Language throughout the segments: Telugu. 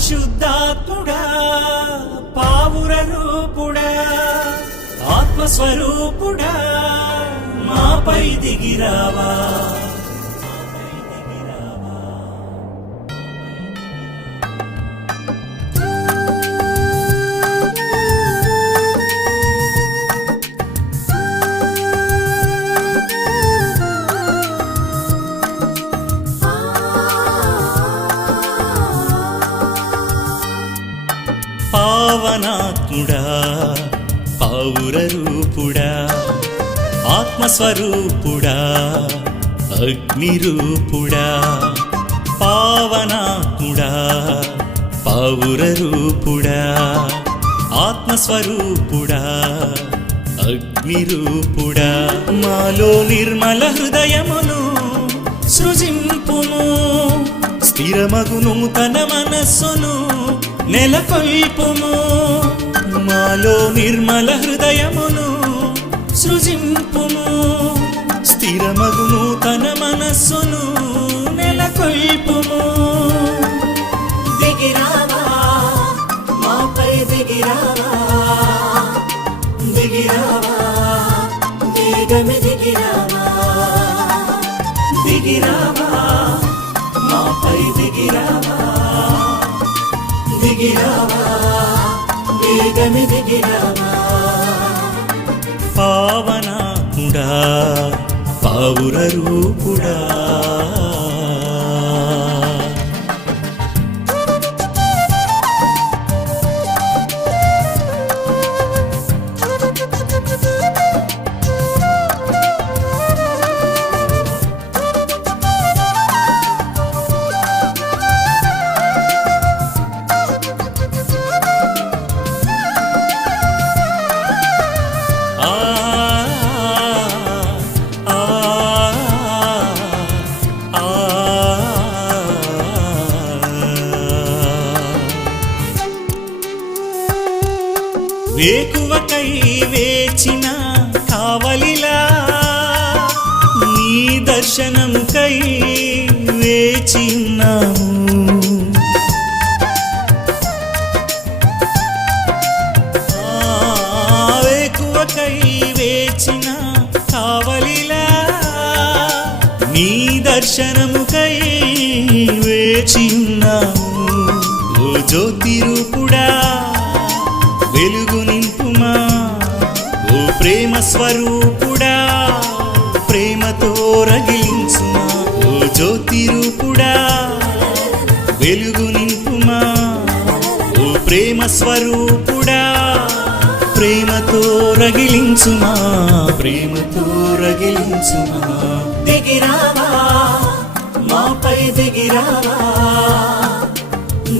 పరిశుద్ధాత్ముడా పావుర రూపుడా ఆత్మస్వరూపుడా మాపై దిగిరావా పావనాత్ముడా పావుర రూపుడా ఆత్మస్వరూపుడా అగ్ని రూపుడా పావనాత్ముడా పావుర రూపుడా ఆత్మస్వరూపుడా అగ్ని రూపుడా మాలో నిర్మల హృదయమును సృజింపుము స్థిరమగు నూతన మనస్సును నెలకొల్పుము మాలో నిర్మల హృదయమును సృజింపుము స్థిరమగు నూతన మనస్సును నెలకొల్పుము దిగిరావా మాపై దిగిరావా దిగిరావా వేగమే దిగిరావా దిగిరావా మాపై దిగిరావా దిగిరావా వేగమే దిగిరావా పావనాత్ముడా పావుర రూపుడా వేకువకై వేచిన కావలిలా నీ దర్శనముకై వేచి ఉన్నాము వేకువకై వేచిన కావలిలా నీ దర్శనముకై వేచి ఉన్నాము ఓ జ్యోతి రూపుడా వెలుగు నింపుమా ఓ ప్రేమ స్వరూపుడా ప్రేమతో రగిలించుమా ఓ జ్యోతి రూపుడా వెలుగు నింపుమా ఓ ప్రేమ స్వరూపుడా ప్రేమతో రగిలించుమా ప్రేమతో రగిలించుమా దిగిరావా మాపై దిగిరావా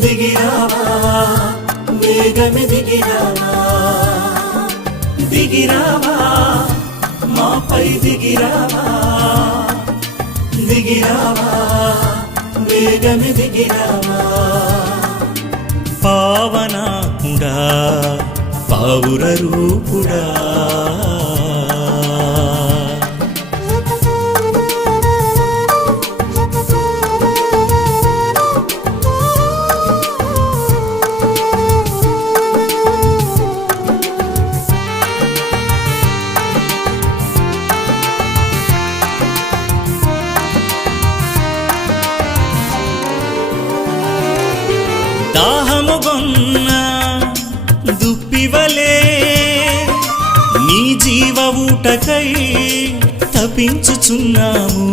దిగిరావా వేగమే దిగిరావా దిగిరావా మాపై దిగిరావా దిగిరావా వేగమే దిగిరావా పావనాత్ముడా పావుర రూపుడా దాహముగొన్న దుప్పివలే నీ జీవ ఊటకై తపించుచున్నాము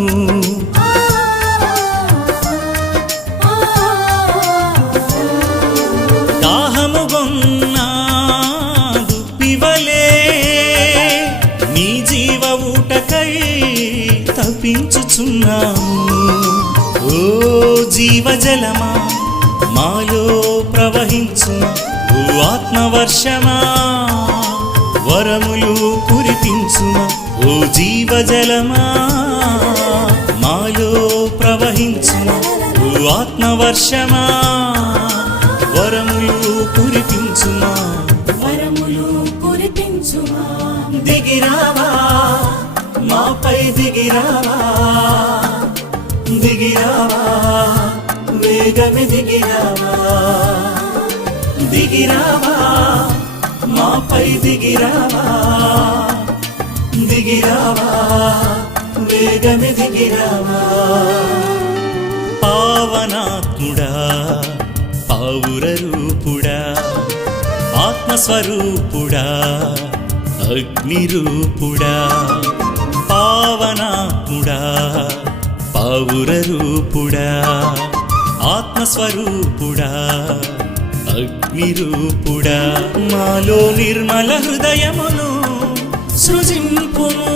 దాహముగొన్న దుప్పివలే నీ జీవ ఊటకై తపించుచున్నాము ఓ జీవజలమా మాలో ప్రవహించుమా ఓ ఆత్మవర్షమా వరములు కురిపించుమా ఓ జీవజలమా మాలో ప్రవహించుమా ఓ ఆత్మవర్షమా వరములు కురిపించుమా వరములు కురిపించుమా దిగిరావా మాపై దిగిరావా దిగిరావా వేగమే దిగిరావా దిగిరావా మాపై దిగిరావా దిగిరావా వేగమే దిగిరావా పావనాత్ముడా పావుర రూపుడా ఆత్మస్వరూపుడా అగ్ని రూపుడా పావనాత్ముడా పావుర రూపుడా ఆత్మస్వరూపుడా అగ్ని రూపుడా మాలో నిర్మల హృదయమును సృజింపుము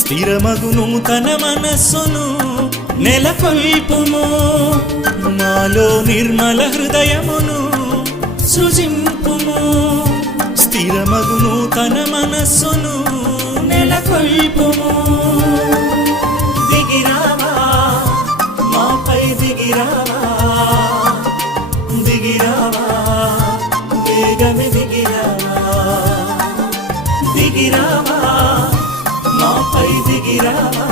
స్థిరమగు నూతన మనస్సును నెలకొల్పుము మాలో నిర్మల హృదయమును సృజింపుము స్థిరమగు నూతన మనస్సును నెలకొల్పుము దిగిరావా మాపై దిగిరావా దిగిరావా వేగమే దిగిరావా దిగిరావా మాపై దిగిరావా